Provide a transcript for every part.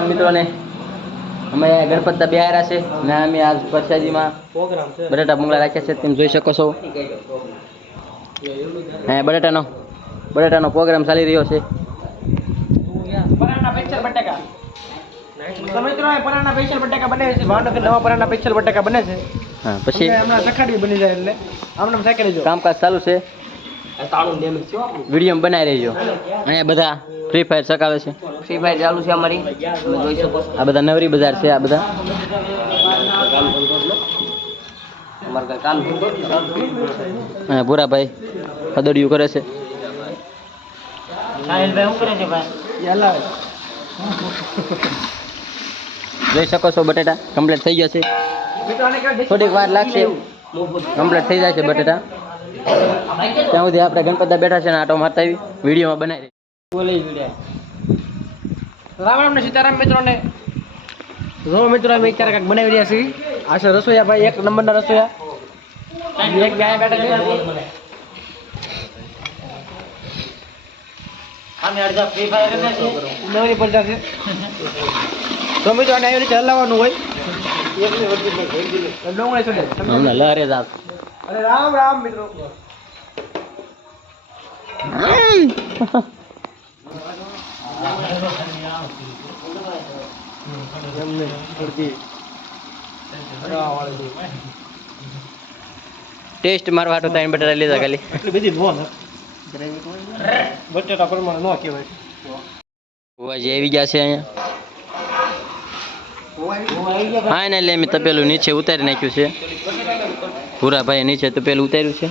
મિત્રોને અમે ગણપત બિહારા છે ને અમે આજ પ્રસાદીમાં બટાટા ભૂંગળા રાખ્યા છે તમે જોઈ શકો છો હા બટાટાનો પ્રોગ્રામ ચાલી રહ્યો છે હા પછી કામકાજ ચાલુ છે વિડીયો બનાવી રહેજો અહીંયા બધા ફ્રી ફાયર ચકાવે છે ફ્રી ફાયર ચાલુ છે અમારી તમે જોઈ શકો છો આ બધા નવરી બજાર છે આ બધા હા ભૂરાભાઈ ખદડિયું કરે છે જોઈ શકો છો બટેટા કમ્પ્લીટ થઈ ગયા છે થોડીક વાર લાગશે કમ્પ્લીટ થઈ જાય છે બટેટા ત્યાં સુધી આપણે ગણપત બેઠા છે ને આટો મારતા આવી વિડીયોમાં બનાવી રામ રામ ને સીતારામ મિત્રોને જો મિત્રો અમે અત્યારે કાંઈક બનાવી રહ્યા છીએ આ છે રસોઈયા ભાઈ એક નંબરના રસોઈયા એક બે બેઠા છે નવરી પડતા છે તો મિત્રો આને આવી રીતે હલાવવાનું હોય ડોંગળી ચડે તમને લહેરે જ અરે રામ રામ મિત્રો ટેસ્ટ મારવા હાટો તાઈને બટાટા લીધા ખાલી એટલી બધી નો બટાટા પ્રમાણે નો કહેવાય હોવાજી આવી ગયા છે અહીંયા હા ને એટલે મેં તપેલું નીચે ઉતારી નાખ્યું છે ભૂરાભાઈ નીચે તપેલું ઉતાર્યું છે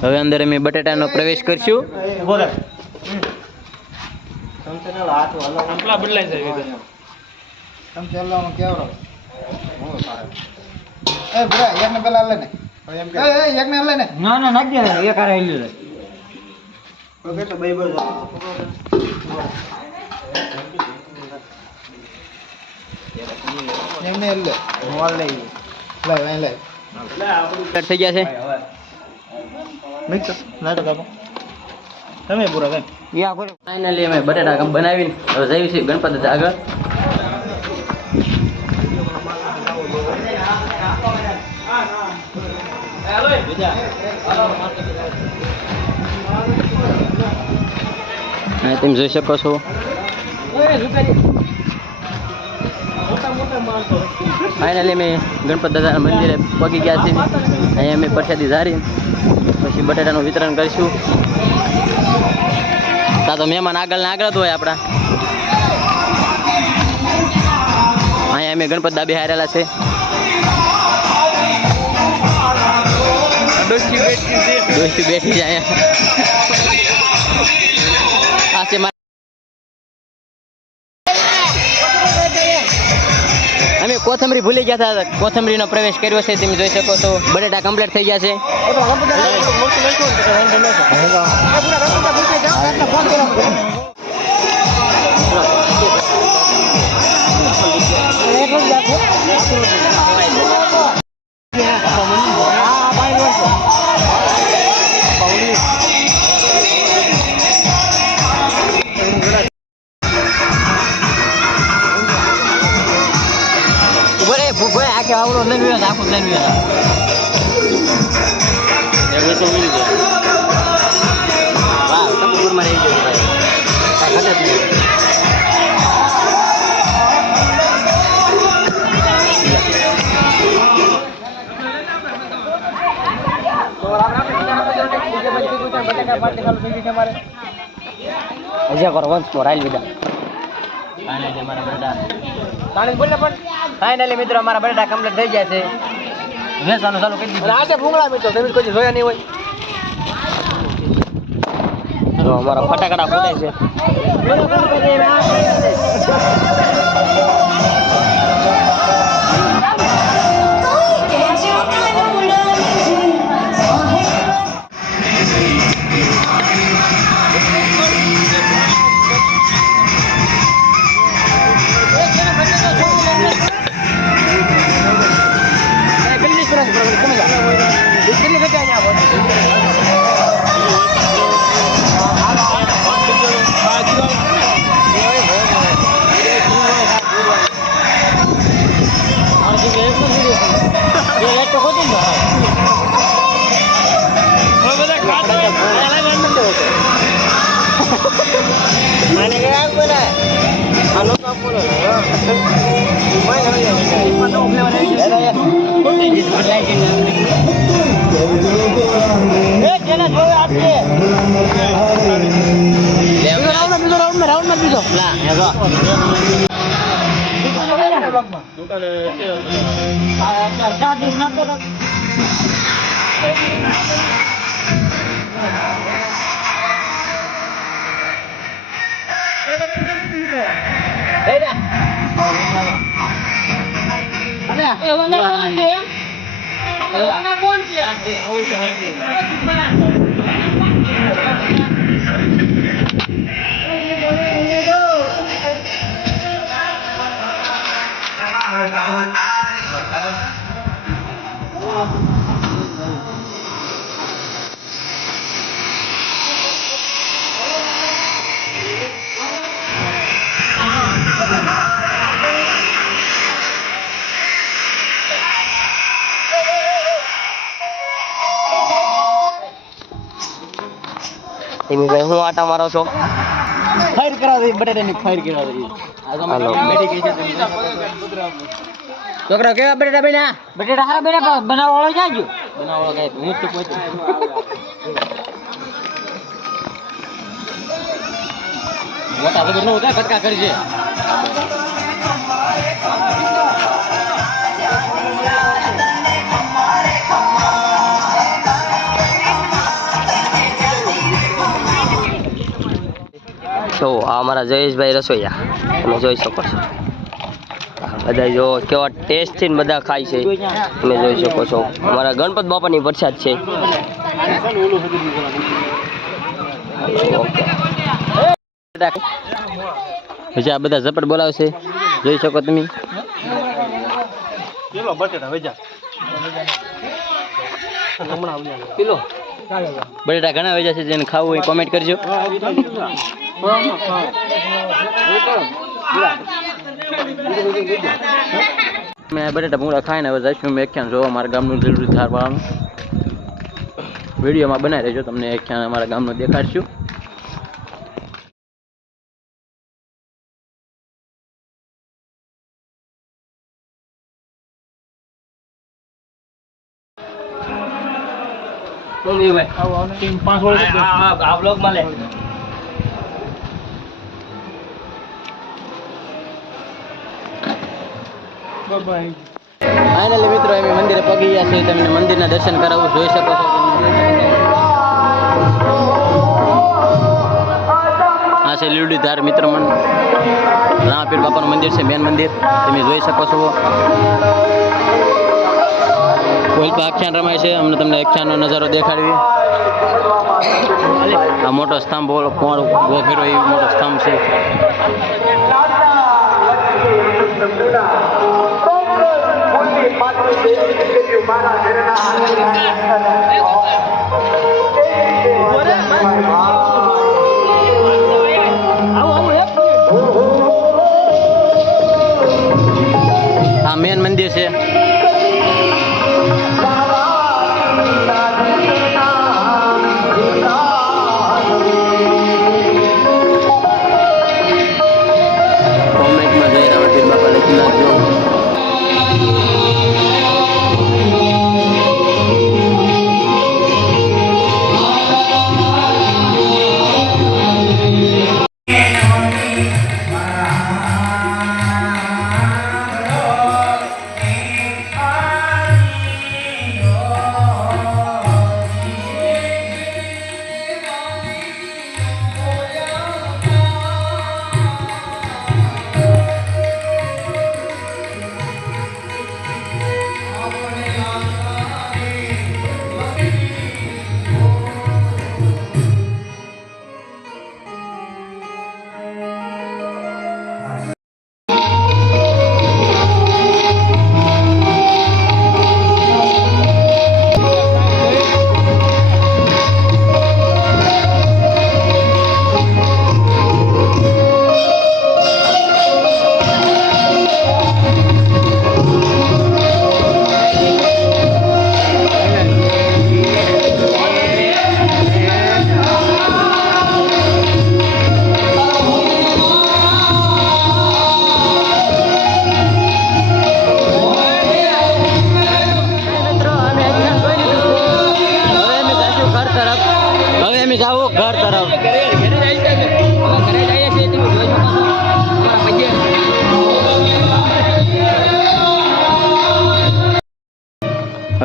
હવે અંદર અમે બટાટાનો પ્રવેશ કરશું થઈ ગયા છે ફાઇનલી અમે બટાટા બનાવીને હવે જઈએ છીએ ગણપત આગળ તમે જોઈ શકો છો ફાઇનલી અમે ગણપત દાદાના મંદિરે પગી ગયા છીએ અહીંયા અમે પ્રસાદી ધારી પછી બટાટાનું વિતરણ કરીશું તા તો મહેમાન આગળ ને આગળ જ હોય આપણા અહીંયા અમે ગણપત દાબે હારેલા છે ડોસી બેઠી છે અહીંયા આ છે અમે કોથમરી ભૂલી ગયા હતા કોથમરીનો પ્રવેશ કર્યો છે તમે જોઈ શકો છો બટેટા કમ્પ્લીટ થઈ ગયા છે આખે આવડો લઈ આખું લઈ વાહ તપુરમાં રહી ગયો ભાઈ હજી કરો વંશ મોર આઈ લીધા ફાઇનલી મિત્રો અમારા બટાટા કમ્પ્લીટ થઈ ગયા છે વેચવાનું ચાલુ કરી દીધું આજે ભૂંગળા મિત્રો તમે કોઈ જોયા નહીં હોય તો અમારા ફટાકડા ફૂટે છે કેટલી જગ્યાએ આને કે આગ બનાય આનો કામ બોલો કોઈ નહીં પનો ફ્લેવર આવી ગયો ખોટી ગઈ બદલાઈ ગઈ એ જેને જોવે આપજે રાઉન્ડ માં બીજો ના હે જો દુકાને આ ચાર્જ ના કરો તમે ભાઈ હું આટા મારો છો ફાયર કરા દે બટેટાની ફાયર કરા દે આ તો બેઠી ગઈ છે છોકરા કેવા બટેટા બન્યા બટેટા હારા બન્યા બનાવવા વાળો જાજો બનાવવા વાળો કઈ હું તો પહોંચી મોટા ખબર ન હોતા કટકા કરી છે તો આ અમારા જયેશભાઈ રસોઈયા તમે જોઈ શકો છો બધા જો કેવા ટેસ્ટથી બધા ખાય છે તમે જોઈ શકો છો અમારા ગણપત બાપાની પ્રસાદ છે પછી આ બધા ઝપટ બોલાવશે જોઈ શકો તમે કિલો બટેટા ઘણા વેચા છે જેને ખાવું હોય કોમેન્ટ કરજો મેં બટેટા ભૂંગળા ખાઈને હવે જઈશું મેખ્યાન જોવા મારા ગામનું જલ્દી ધાર વાળાનું વિડીયોમાં બનાવી રહેજો તમને એકખ્યાન અમારા ગામનું દેખાડશું ફાઇનલી મિત્રો અમે મંદિરે પગી ગયા છીએ તમને મંદિરના દર્શન કરાવવું જોઈ શકો છો આ છે લીલુડી ધાર મિત્ર રામાપીર બાપાનું મંદિર છે મેન મંદિર તમે જોઈ શકો છો કોઈ પણ આખ્યાન રમાય છે અમને તમને આખ્યાનનો નજારો દેખાડવી આ મોટો સ્તંભ કોણ ઉભો કર્યો એ મોટો સ્તંભ છે આ મેન મંદિર છે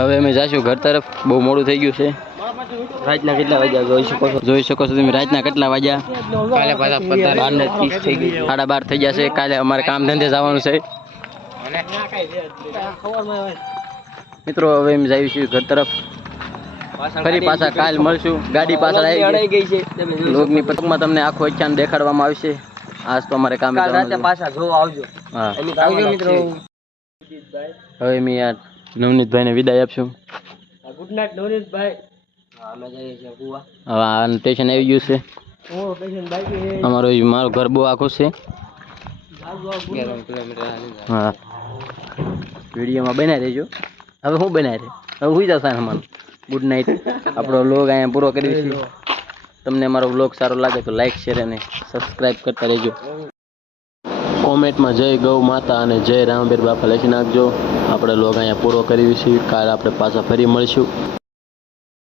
હવે અમે જઈશું ઘર તરફ, બહુ મોડું થઈ ગયું છે. રાતના કેટલા વાગ્યા જોઈ શકો છો તમે રાતના કેટલા વાગ્યા. કાલે પાછા 12:30 થઈ ગઈ. 12:30 થઈ જશે. કાલે અમારે કામ ધંધે જવાનું છે. મિત્રો હવે અમે જઈએ છીએ ઘર તરફ. ફરી પાછા કાલ મળશું. ગાડી પાછળ આવી ગઈ છે. લોકની પતંગમાં તમને આખો ઈચ્છાને દેખાડવામાં આવશે. આજ તો અમારે કામ રાતે પાછા જોવા આવજો. હા આવજો મિત્રો. હવે મેં યાર નવનીતભાઈને વિદાય આપશું. Good night Navnitbhai. અમે જઈએ છીએ કુવા. હવે આ સ્ટેશન આવી ગયું છે. મારું ઘર બહુ આખું છે. હા વિડીયોમાં બનાવી દેજો. હવે હું બનાવી દે હવે હુઈ જશે અમારું. Good night. આપણો વ્લોગ અહીંયા પૂરો કરીશું. તમને અમારો વ્લોગ સારો લાગે તો લાઈક શેર અને સબસ્ક્રાઈબ કરતા રહેજો. કોમેન્ટમાં જય ગૌ માતા અને જય રામબીર બાપા લખી નાખજો. આપણે વ્લોગ અહીંયા પૂરો કરીશું. કાલે આપણે પાછા ફરી મળીશું.